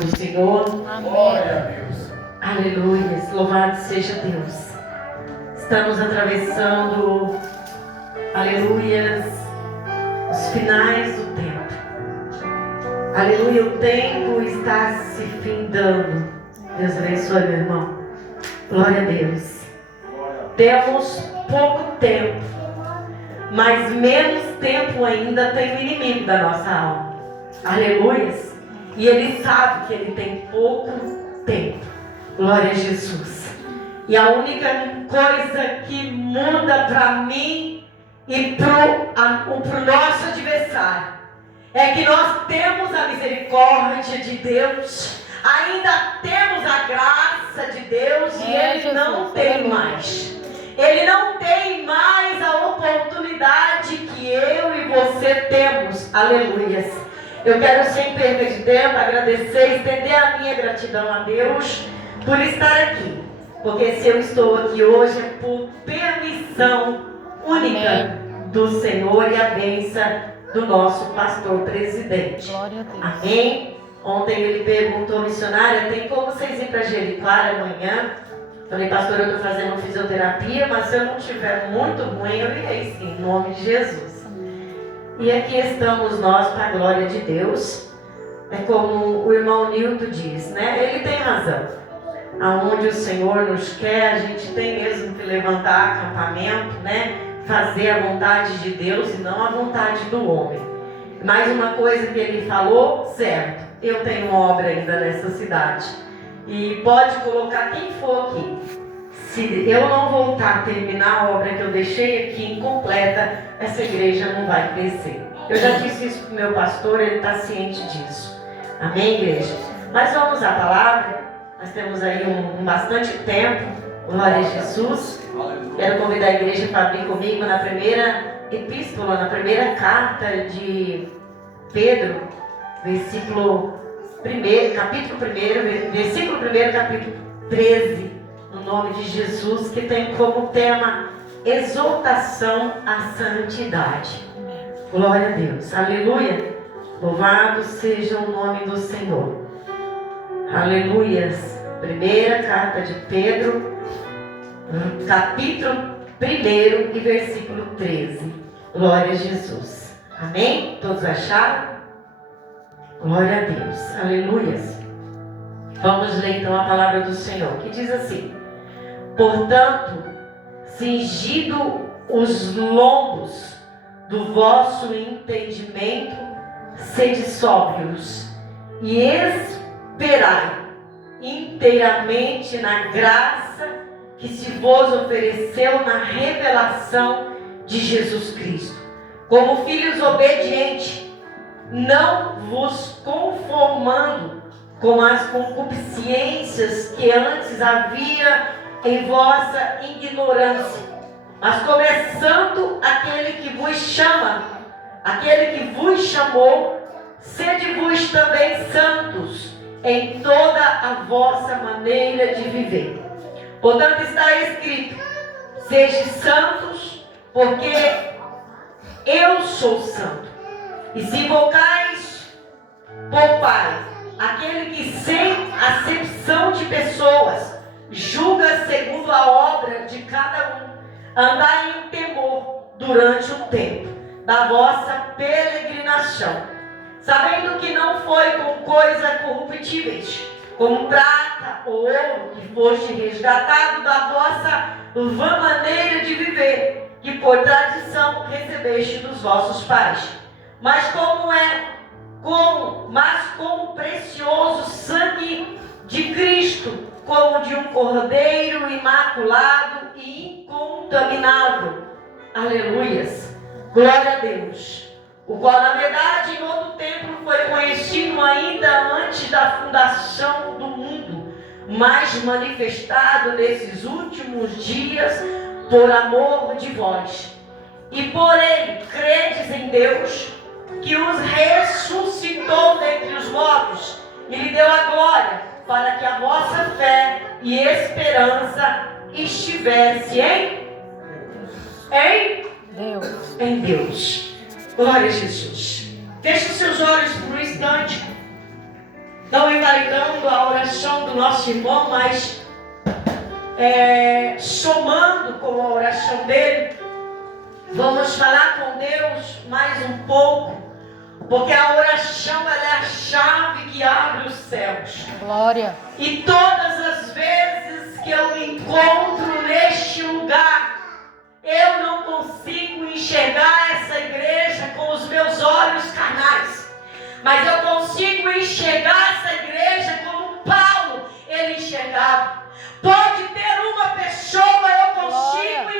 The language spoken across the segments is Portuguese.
do Senhor. Glória a Deus. Aleluia, louvado seja Deus. Estamos atravessando, aleluias, os finais do tempo. Aleluia, o tempo está se findando. Deus abençoe, meu irmão. Glória a Deus. Temos pouco tempo, mas menos tempo ainda tem o inimigo da nossa alma. Aleluias. E ele sabe que ele tem pouco tempo. Glória a Jesus. E a única coisa que muda para mim e para o nosso adversário é que nós temos a misericórdia de Deus, ainda temos a graça de Deus, e ele não tem mais. Ele não tem mais a oportunidade que eu e você temos. Aleluias. Eu quero, sem perda de tempo, agradecer, estender a minha gratidão a Deus por estar aqui. Porque se eu estou aqui hoje é por permissão única do Senhor e a bênção do nosso pastor presidente. Glória a Deus. Amém? Ontem ele perguntou, missionária, tem como vocês ir para Jericoara amanhã? Falei, pastor, eu estou fazendo fisioterapia, mas se eu não estiver muito ruim, eu irei sim, em nome de Jesus. E aqui estamos nós para a glória de Deus. É como o irmão Nilton diz, né? Ele tem razão. Aonde o Senhor nos quer, a gente tem mesmo que levantar acampamento, né? Fazer a vontade de Deus e não a vontade do homem. Mais uma coisa que ele falou, certo. Eu tenho uma obra ainda nessa cidade. E pode colocar quem for aqui. Se eu não voltar a terminar a obra que eu deixei aqui incompleta, essa igreja não vai crescer. Eu já disse isso para o meu pastor, ele está ciente disso. Amém, igreja? Mas vamos à palavra. Nós temos aí bastante tempo. Glória a Jesus. Quero convidar a igreja para abrir comigo na primeira epístola, na primeira carta de Pedro, versículo 1, capítulo 1, versículo 1, capítulo 13, no nome de Jesus, que tem como tema exortação à santidade. Glória a Deus. Aleluia. Louvado seja o nome do Senhor. Aleluias. Primeira carta de Pedro, capítulo 1 e versículo 13. Glória a Jesus. Amém? Todos acharam? Glória a Deus. Aleluias. Vamos ler então a palavra do Senhor, que diz assim: portanto, cingido os lombos do vosso entendimento, sede sóbrios e esperai inteiramente na graça que se vos ofereceu na revelação de Jesus Cristo. Como filhos obedientes, não vos conformando com as concupiscências que antes havia em vossa ignorância, mas começando aquele que vos chama, aquele que vos chamou, sede vos também santos em toda a vossa maneira de viver. Portanto está escrito: sede santos, porque eu sou santo. E se invocais por Pai, aquele que sem acepção de pessoas julga segundo a obra de cada um, andai em temor durante o tempo da vossa peregrinação, sabendo que não foi com coisas corruptíveis, como prata ou ouro, que foste resgatado da vossa vã maneira de viver, que por tradição recebeste dos vossos pais, mas com o precioso sangue de Cristo, como de um cordeiro imaculado e incontaminável. Aleluias. Glória a Deus. O qual, na verdade, em outro tempo foi conhecido ainda antes da fundação do mundo, mas manifestado nesses últimos dias por amor de vós. E por ele credes em Deus, que os ressuscitou dentre os mortos e lhe deu a glória, para que a vossa fé e esperança estivesse em Deus. Em Deus. Glória a Jesus. Feche os seus olhos por um instante. não invalidando a oração do nosso irmão, mas somando com a oração dele, vamos falar com Deus mais um pouco, porque a oração ela é a chave que abre os céus. Glória. E todas as vezes que eu me encontro neste lugar, eu não consigo enxergar essa igreja com os meus olhos carnais, mas eu consigo enxergar essa igreja como Paulo ele enxergava. Pode ter uma pessoa, eu consigo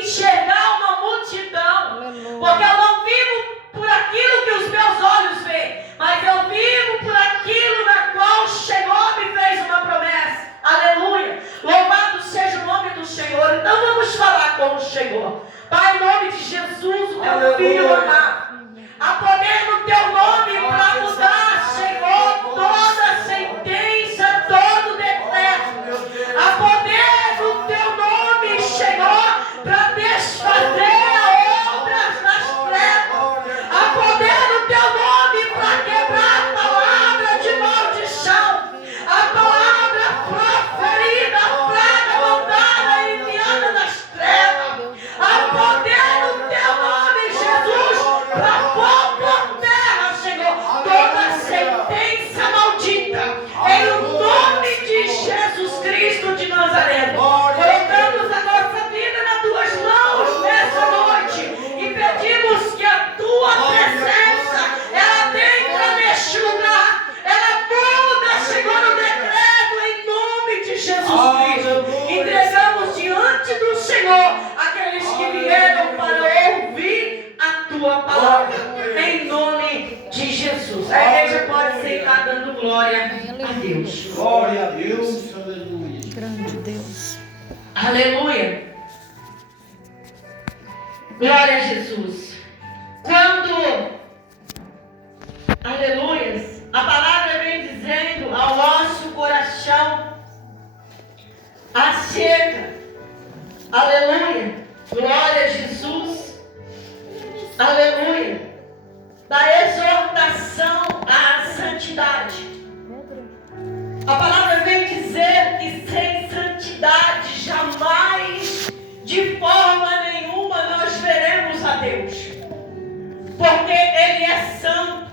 enxergar uma multidão, porque eu não vivo por aquilo que os meus olhos veem, mas eu vivo por aquilo na qual o Senhor me fez uma promessa. Aleluia! Louvado seja o nome do Senhor. Então vamos falar com o Senhor. Pai, em nome de Jesus, o teu filho amado, há poder no teu nome para mudar, Senhor, toda sentença, todo decreto. Há poder no teu nome, Senhor, para desfazer obras das trevas. Há poder no teu nome para quebrar a palavra de maldição, a palavra proferida, a praga mandada e enviada das trevas. Há poder no teu nome, Jesus, para pôr por terra, Senhor, toda sentença maldita, em o nome de Jesus Cristo de Nazaré. Colocamos a nossa vida nas tuas mãos nessa noite e pedimos que a tua presença, ela entra neste lugar, ela muda, Senhor, o decreto em nome de Jesus Cristo. Entregamos diante do Senhor aqueles que vieram para ouvir a tua palavra, em nome de Jesus. A igreja pode sentar dando glória a Deus. Glória a Deus. Aleluia. Grande Deus. Aleluia. Glória a Jesus. Quando, aleluias, a palavra vem dizendo ao nosso coração, acerca, aleluia, glória a Jesus, aleluia, da exortação à santidade. A palavra vem dizer que sem santidade jamais, de forma nenhuma, nós veremos a Deus. Porque Ele é santo.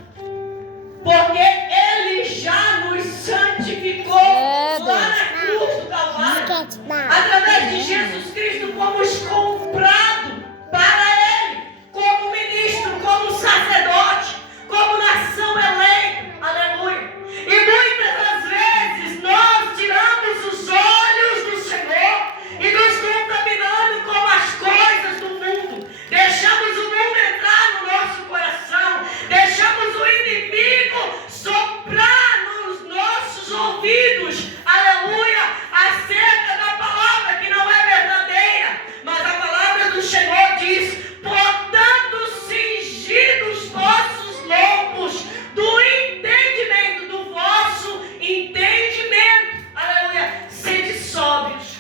Porque Ele já nos santificou lá na cruz do Calvário. Através de Jesus Cristo fomos comprados para Ele. Como ministro, como sacerdote, como nação eleita. Aleluia. E muitas das vezes nós tiramos os olhos do Senhor e nos contaminamos com as coisas do mundo. Deixamos o mundo entrar no nosso coração. Deixamos o inimigo soprar nos nossos ouvidos. Aleluia. Acerca da palavra que não é verdadeira. Mas a palavra do Senhor diz: portanto, cingindo os vossos lombos do entendimento, do vosso entendimento. Aleluia. Sede sóbrios.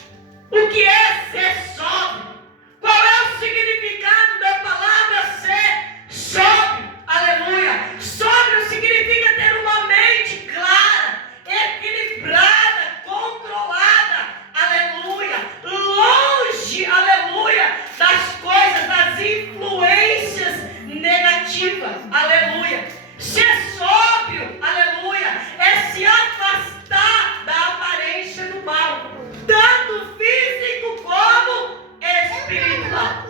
O que é ser sóbrio? Qual é o significado da palavra ser sóbrio? Aleluia. Sóbrio significa ter uma mente clara, equilibrada, controlada. Aleluia. Longe, aleluia, das coisas, das influências negativas. Aleluia. Ser sóbrio, aleluia, é se afastar da aparência do mal, tanto físico como espiritual.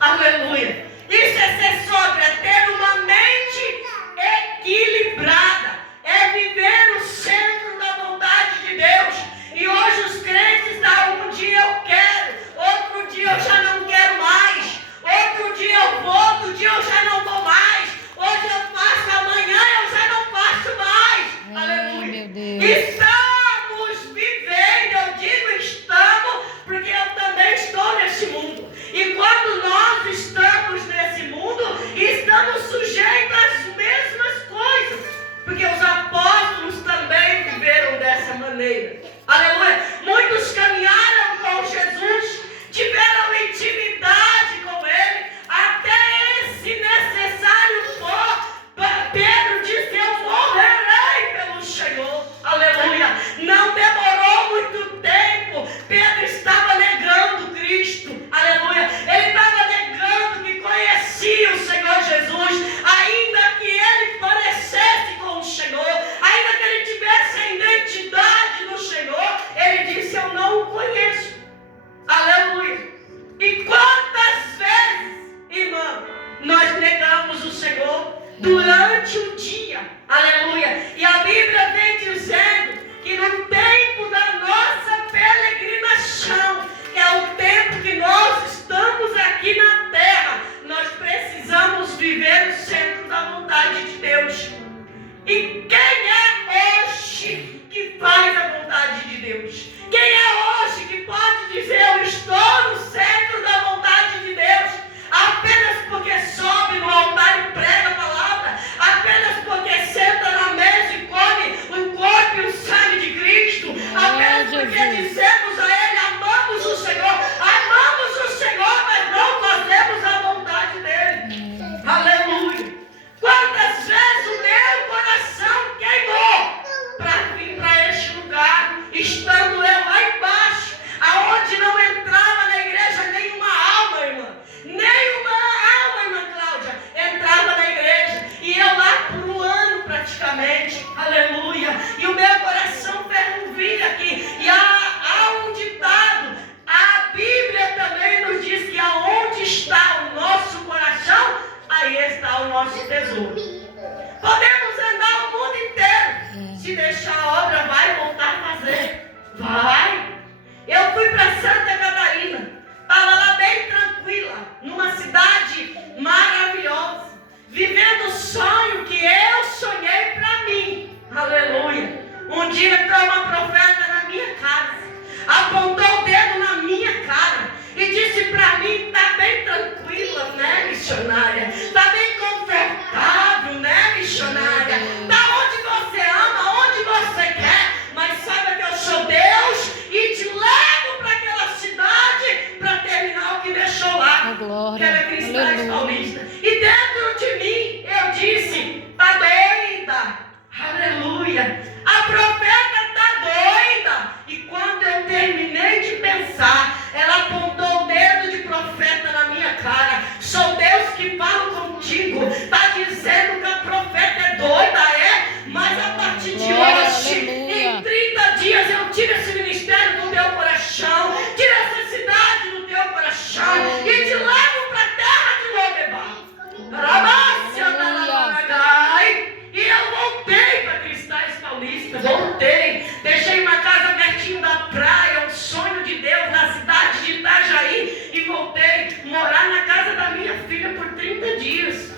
Aleluia. Isso é ser sóbrio, é ter uma mente equilibrada, é viver no centro da vontade de Deus. E hoje os crentes dão: um dia eu quero, outro dia eu já não quero mais, outro dia eu vou, outro dia eu já não vou mais, hoje eu faço, amanhã eu já não faço mais. Aleluia. Meu Deus. Estamos vivendo, eu digo estamos, porque eu também estou nesse mundo. E quando nós estamos nesse mundo, estamos sujeitos às mesmas coisas, porque os apóstolos também viveram dessa maneira. Aleluia. Muitos caminharam com Jesus, tiveram intimidade com Ele, até esse necessário for. Pedro disse: eu morrerei pelo Senhor. essa obra vai voltar a fazer. Vai. Eu fui para Santa Catarina. Estava lá bem tranquila, numa cidade maravilhosa, vivendo o sonho que eu sonhei para mim. Aleluia. Um dia entrou uma profeta na minha casa, apontou o dedo na minha cara e disse para mim: está bem tranquila, né, missionária? Está bem confortável, né, missionária? Está onde você ama, onde você quer, mas saiba que eu sou Deus e te levo para aquela cidade para terminar o que deixou lá, que era Cristais Paulista. E dentro de mim eu disse: está doida. Aleluia. A profeta está doida. E quando eu terminei de pensar, ela apontou o dedo de profeta na minha cara. Sou Deus que falo contigo. Está dizendo que a profeta é doida, é? Mas a partir de hoje, em 30 dias, eu tiro esse ministério do teu coração, tiro essa cidade do teu coração e te levo para a terra de Lodebar. E eu voltei para Cristais Paulista, voltei, deixei uma casa pertinho da praia, um sonho de Deus na cidade de Itajaí, e voltei morar na casa da minha filha por 30 dias.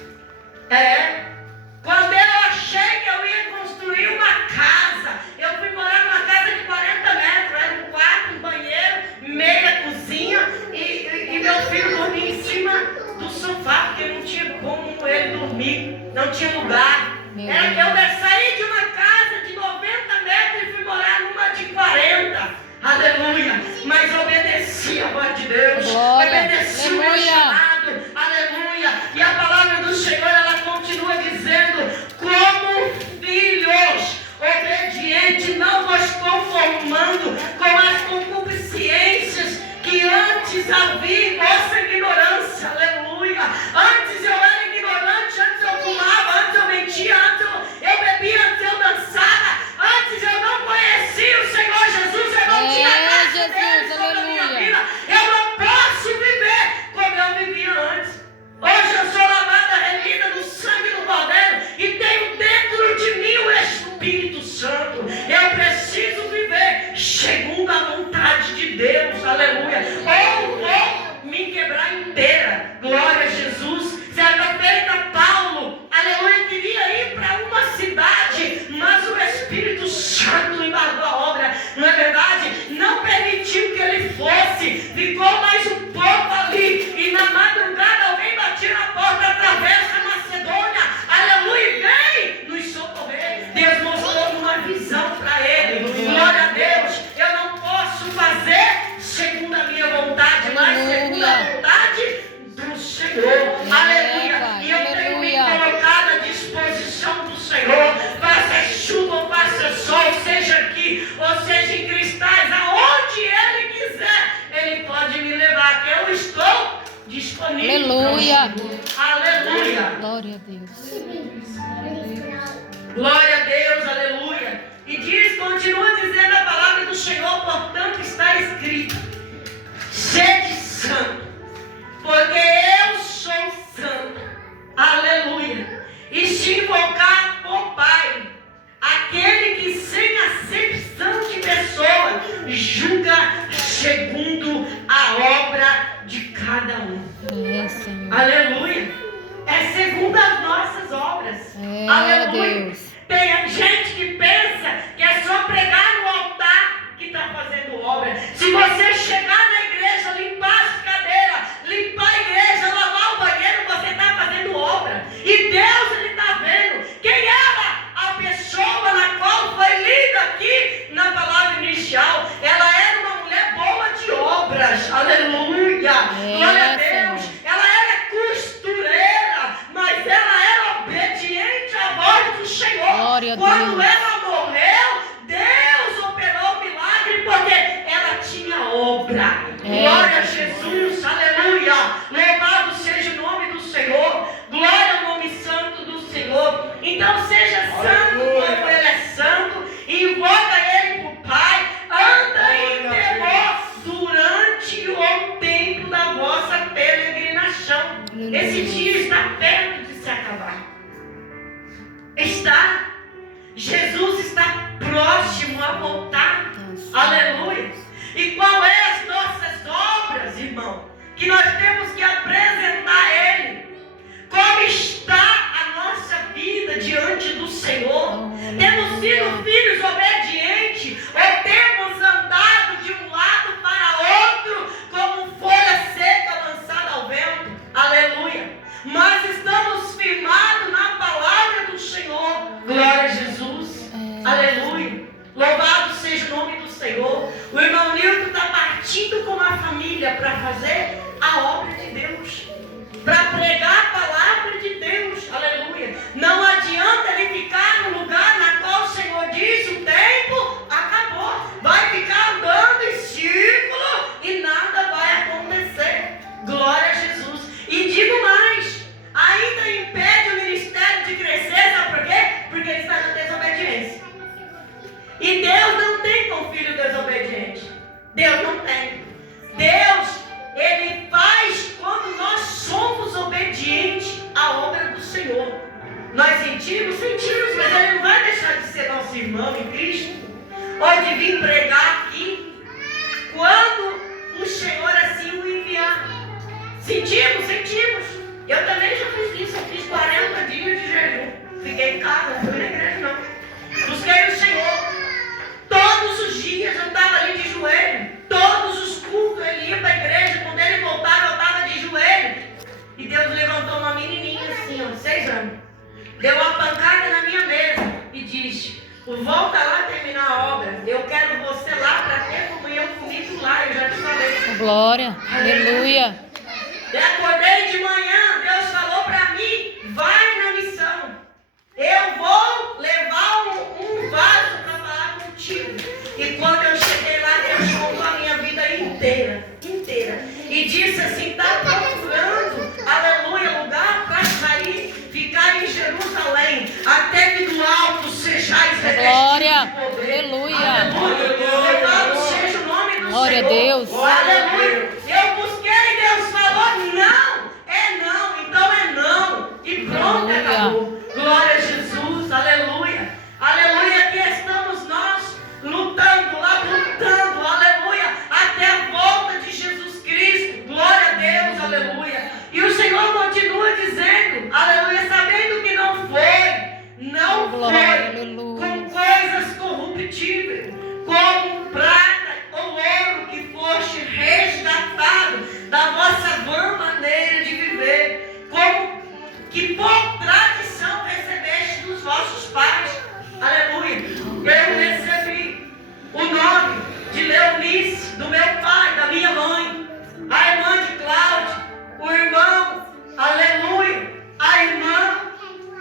Quando eu achei que eu ia construir uma casa, eu fui morar numa casa de 40 metros, era um quarto, um banheiro, meia cozinha, e meu filho dormia em cima do sofá, porque não tinha como ele dormir, não tinha lugar. Eu saí de uma casa de 90 metros e fui morar numa de 40. Aleluia. Mas obedeci a voz de Deus. Obedeci o meu chamado. Aleluia. E a palavra do Senhor, ela continua dizendo: como filhos obedientes, não vos conformando com as concupiscências que antes havia em vossa ignorância. Aleluia. Antes eu era ignorante, antes eu fumava, antes eu mentia, antes eu bebia, antes eu dançava, antes eu não conhecia o Senhor Jesus, eu não tinha graça dele sobre a minha vida. Eu não posso viver como eu vivia antes. Hoje eu sou lavada, remida do sangue do Cordeiro e tenho dentro de mim o Espírito Santo. Eu preciso viver segundo a vontade de Deus. Aleluia. Ou vou me quebrar inteira. Glória a Jesus. Certa feita, Paulo, aleluia, queria ir para uma cidade, mas o Espírito Santo embargou a obra, não é verdade? Não permitiu que ele fosse, ficou mais um pouco ali, e na madrugada alguém batia na porta, atravessa a Macedônia, aleluia, vem nos socorrer. Deus mostrou uma visão para ele. Glória a Deus. Eu não posso fazer segundo a minha vontade, mas segundo a vontade do Senhor. Aleluia. E eu tenho me colocado à disposição do Senhor. Faça chuva ou faça sol, seja aqui ou seja em Cristais, aonde Ele quiser, Ele pode me levar, que eu estou disponível. Aleluia. Aleluia. Glória a Deus. Glória a Deus, aleluia. E diz, continua dizendo a palavra do Senhor: portanto está escrito: sede santo, porque eu sou santo. Aleluia. E se invocar o Pai, aquele que sem acepção de pessoa julga segundo a obra de cada um. Aleluia. É segundo as nossas obras. Aleluia. Deus. Tem gente que pensa que é só pregar no altar que está fazendo obra. Se você chegar na igreja, limpar as cadeiras, limpar a igreja, lavar o banheiro, você está fazendo obra. E Deus, Ele está vendo. Quem era a pessoa na qual foi lida aqui na palavra inicial? Ela era uma mulher boa de obras. Aleluia. Glória a Deus. Ela era costureira, mas ela era obediente à voz Louvado seja o nome do Senhor. O irmão Nilton está partindo com a família para fazer a obra de Deus, para pregar a palavra de Deus. Aleluia. Não adianta ele ficar no lugar na qual o Senhor diz: o tempo acabou. Vai ficar andando em círculo e nada vai acontecer. Glória a Jesus. E digo mais, ainda impede o ministério de crescer. Sabe por quê? Porque ele está na desobediência. E Deus não tem com filho desobediente. Deus não tem. Deus, ele faz quando nós somos obedientes à obra do Senhor. Nós sentimos, mas ele não vai deixar de ser nosso irmão em Cristo, ou de vir pregar aqui, quando o Senhor assim o enviar. Sentimos. Eu também já fiz isso. Eu fiz 40 dias de jejum. Fiquei em casa, não fui na igreja não. Busquei o Senhor. Todos os dias eu estava ali de joelho. Todos os cultos ele ia para a igreja. Quando ele voltava, eu estava de joelho. E Deus levantou uma menininha assim, 6 anos. Deu uma pancada na minha mesa e disse: volta lá terminar a obra. Eu quero você lá para ter comunhão comigo lá. Eu já te falei. Glória, aleluia. Eu acordei de manhã, Deus falou para mim: vai na missão. Eu vou levar um vaso para falar contigo. E quando eu cheguei lá, Deus contou a minha vida inteira. E disse assim: está procurando, aleluia, lugar para sair, ficar em Jerusalém, até que do alto sejais revestidos Glória, de poder. aleluia. Louvado seja o nome do Glória a Senhor. Deus. Aleluia. Eu busquei e Deus falou: não, então é não. E pronto, Aleluia. acabou. Glória a Jesus, aleluia. Aleluia, aqui estamos nós lutando, aleluia, até a volta de Jesus Cristo. Glória a Deus, aleluia. E o Senhor continua dizendo, aleluia, sabendo que não Glória, foi aleluia. com coisas corruptíveis, como prata ou ouro, que foste resgatado da vossa vã maneira de viver, como que por tradição recebeste dos vossos pais. Aleluia. Eu recebi o nome de Leonice, do meu pai, da minha mãe, a irmã de Cláudia, o irmão, aleluia, a irmã,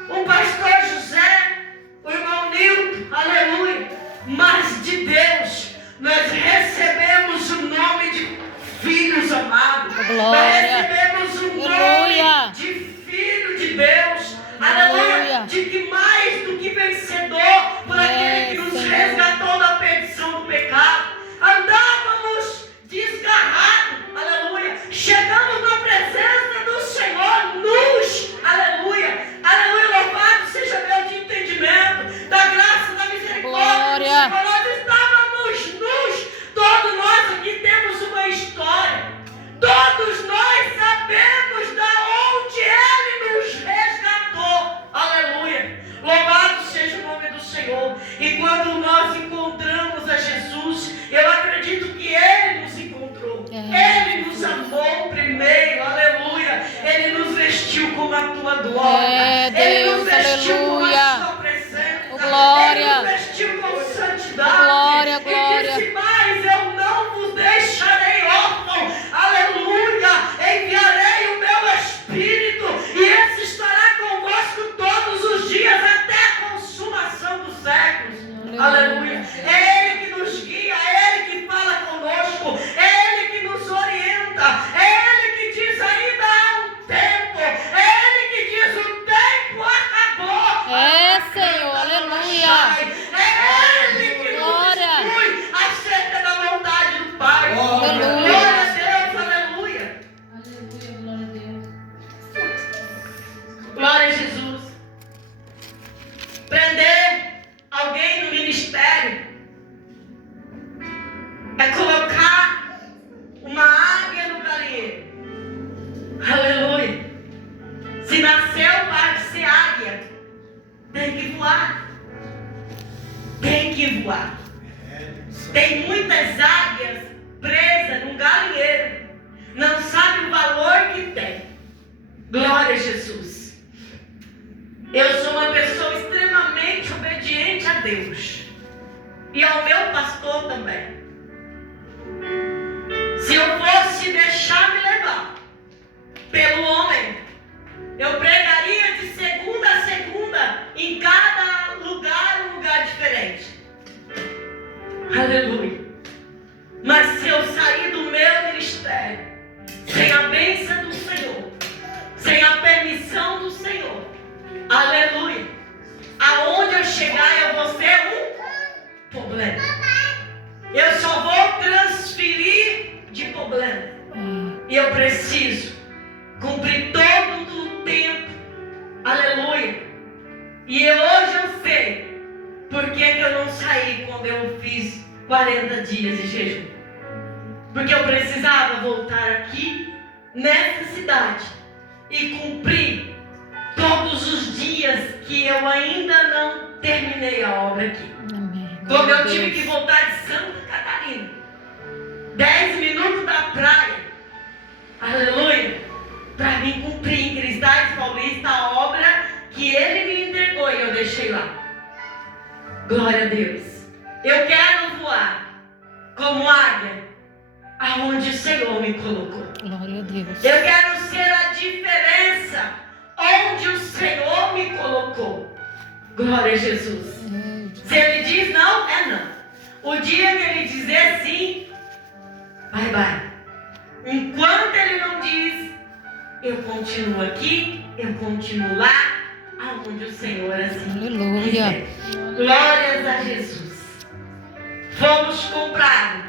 o pastor José, o irmão Nilton, aleluia. Mas de Deus nós recebemos o nome de filhos amados. Glória. Nós recebemos o Aleluia. nome de filho de Deus. Aleluia. Aleluia. De que mais do que vencedor por aquele que nos Senhor. resgatou da perdição do pecado. Andávamos desgarrados. Aleluia. Chegamos na presença do Senhor nus. Aleluia. Aleluia. Louvado seja Deus de entendimento, da graça, da misericórdia do Glória. Senhor. Nós estávamos nus. Todos nós aqui temos uma história. Todos nós sabemos da onde Ele nos resgatou. Aleluia. Louvado seja o nome do Senhor. E quando nós encontramos a Jesus, eu acredito que Ele nos encontrou. Ele nos amou primeiro. Aleluia. Ele nos vestiu com a tua glória. Ele nos Deus, vestiu com aleluia. a sua presença. Glória. Ele nos vestiu com santidade. Glória, E glória. disse mais: eu não vos deixarei órfão. Aleluia. Enviarei o meu Espírito e esse estará convosco todos os dias até a consumação dos séculos. Aleluia. É Ele que nos guia, é Ele que fala conosco, é Ele que nos orienta, é Ele que diz: ainda há um tempo, é Ele que diz: o tempo acabou. É, Senhor, aleluia. É Ele que Glória. nos instrui acerca da vontade do Pai. Aleluia. Glória a Deus, aleluia. Glória a Jesus. Prender alguém no ministério é colocar uma águia no galinheiro. Aleluia. Se nasceu para ser águia, tem que voar. Tem que voar. Tem muitas águias presas num galinheiro. Não sabe o valor que tem. Glória a Jesus. Eu sou uma pessoa extremamente obediente a Deus. e ao meu pastor também. Se eu fosse deixar me levar pelo homem, eu pregaria de segunda a segunda, em cada lugar um lugar diferente. Aleluia. Mas se eu sair do meu ministério, sem a bênção do Senhor, sem a permissão do Senhor, aleluia, aonde eu chegar eu vou ser um problema. Eu só vou transferir de problema. E eu preciso cumprir todo o tempo. Aleluia. E hoje eu sei por que eu não saí quando eu fiz 40 dias de jejum. Porque eu precisava voltar aqui, nessa cidade, e cumprir todos os dias que eu ainda não terminei a obra aqui. Como eu tive que voltar de Santa Catarina, 10 minutos da praia, aleluia, para vir cumprir em Cristais Paulista a obra que Ele me entregou e eu deixei lá. Glória a Deus. Eu quero voar como águia aonde o Senhor me colocou. Glória a Deus. Eu quero ser a diferença onde o Senhor me colocou. Glória a Jesus. Se Ele diz não, é não. O dia que Ele dizer sim, vai, vai. Enquanto Ele não diz, eu continuo aqui, eu continuo lá, aonde o Senhor assim Aleluia. quiser. Glórias a Jesus. Fomos comprados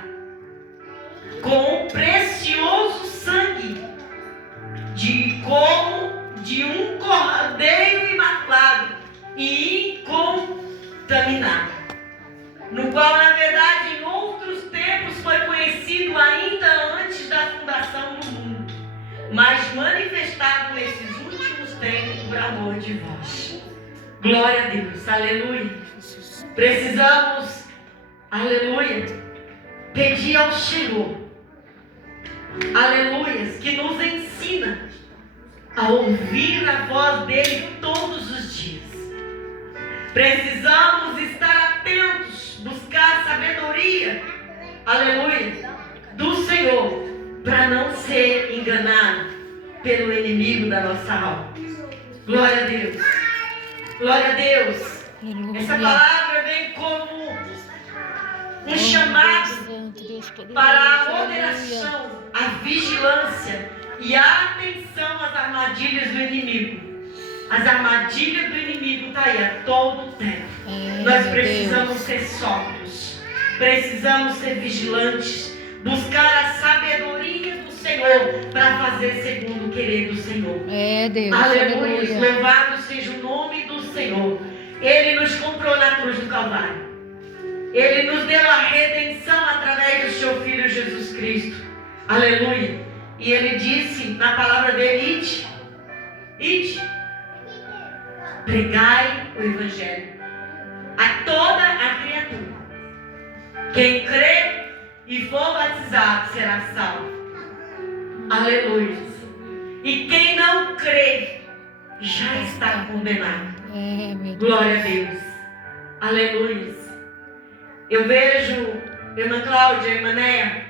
com o precioso sangue como de um cordeiro imaculado e incontaminado, no qual na verdade em outros tempos foi conhecido ainda antes da fundação do mundo, mas manifestado nesses últimos tempos por amor de vós. Glória a Deus, aleluia. Precisamos, aleluia, pedir ao Senhor, aleluia, que nos ensina a ouvir a voz dele todos os dias. Precisamos estar atentos, buscar sabedoria, aleluia, do Senhor, para não ser enganado pelo inimigo da nossa alma. Glória a Deus. Glória a Deus. Aleluia. Essa palavra vem como um chamado para a moderação, a vigilância e a atenção às armadilhas do inimigo. As armadilhas do inimigo estão aí a todo tempo. Nós precisamos ser sóbrios, precisamos ser vigilantes, buscar a sabedoria do Senhor para fazer segundo o querer do Senhor. Deus. Aleluia. Aleluia. Louvado seja o nome do Senhor. Ele nos comprou na cruz do Calvário. Ele nos deu a redenção através do seu Filho Jesus Cristo. Aleluia. E Ele disse na palavra dele: ide, pregai o Evangelho a toda a criatura. Quem crê e for batizado será salvo. Aleluia. E quem não crê já está condenado. Meu Deus. Glória a Deus. Aleluia. Eu vejo, irmã Cláudia, irmã Néia,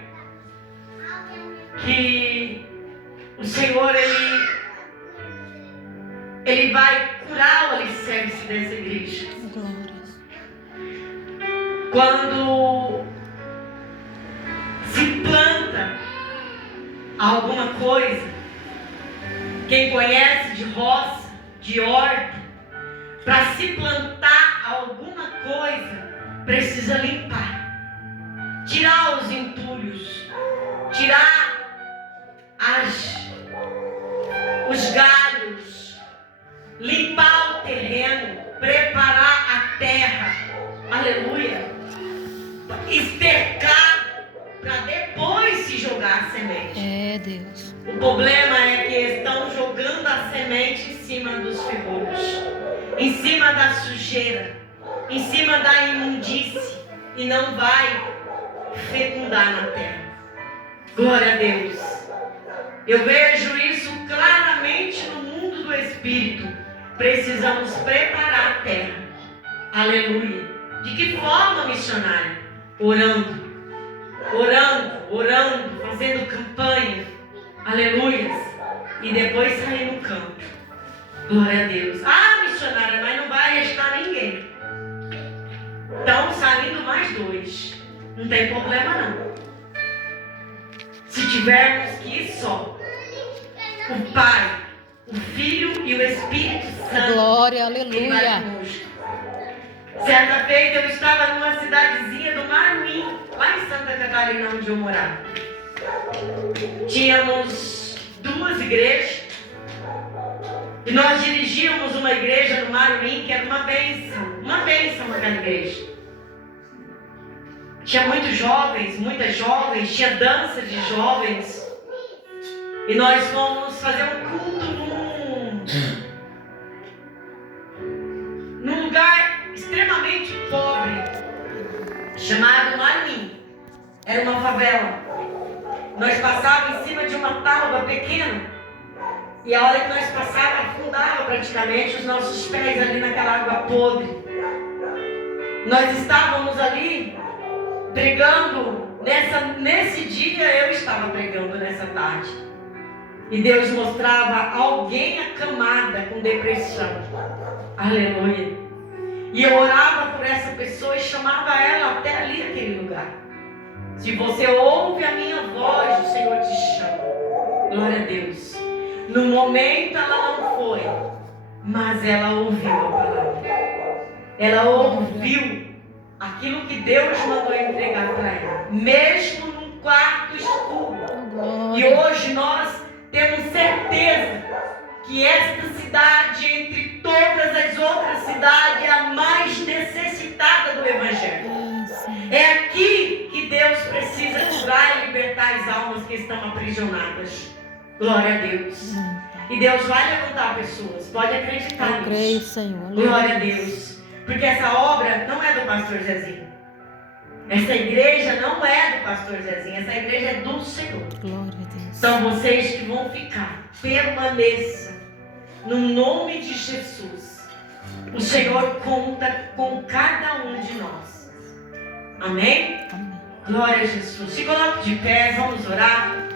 que o Senhor, Ele vai curar o alicerce dessa igreja. Glórias. Quando se planta alguma coisa, quem conhece de roça, de horta, para se plantar alguma coisa, precisa limpar, tirar os entulhos, tirar os galhos, limpar o terreno, preparar a terra, aleluia, estercar, para depois se jogar a semente. Deus. O problema é que estão jogando a semente em cima dos ferrolhos, em cima da sujeira, em cima da imundície, e não vai fecundar na terra. Glória a Deus. Eu vejo isso claramente no mundo do Espírito. Precisamos preparar a terra, aleluia, De que forma, missionária? Orando. Orando, fazendo campanha. Aleluias. E depois sair no campo. Glória a Deus. Ah, missionária, mas não vai restar ninguém. Estão saindo mais 2. Não tem problema não. Se tivermos que ir só. O Pai, o Filho e o Espírito Santo. Glória, Ele vai aleluia. conosco. Certa vez eu estava numa cidadezinha do Maruim, lá em Santa Catarina, onde eu morava. Tínhamos 2 igrejas. E nós dirigíamos uma igreja no Maruim, que era uma bênção aquela igreja. Tinha muitas jovens, tinha dança de jovens. E nós fomos fazer um culto num lugar extremamente pobre, chamado Maruim. Era uma favela. Nós passávamos em cima de uma tábua pequena, e a hora que nós passávamos, afundava praticamente os nossos pés ali naquela água podre. Nós estávamos ali pregando, nesse dia eu estava pregando nessa tarde. E Deus mostrava alguém acamada com depressão. Aleluia. E eu orava por essa pessoa e chamava ela até ali, aquele lugar. Se você ouve a minha voz, o Senhor te chama. Glória a Deus. No momento ela não foi, mas ela ouviu a palavra. Ela ouviu aquilo que Deus mandou entregar para ela, mesmo num quarto escuro. E hoje nós temos certeza que esta cidade, entre todas as outras cidades, é a mais necessitada do Evangelho. É aqui que Deus precisa curar e libertar as almas que estão aprisionadas. Glória a Deus. E Deus vai levantar pessoas. Pode acreditar nisso. Eu creio, Senhor. Glória a Deus. Porque essa obra não é do pastor Zezinho. Essa igreja não é do pastor Zezinho. Essa igreja é do Senhor. Glória a Deus. São vocês que vão ficar. Permaneçam. No nome de Jesus. O Senhor conta com cada um de nós. Amém? Amém. Glória a Jesus. Se coloque de pé, vamos orar.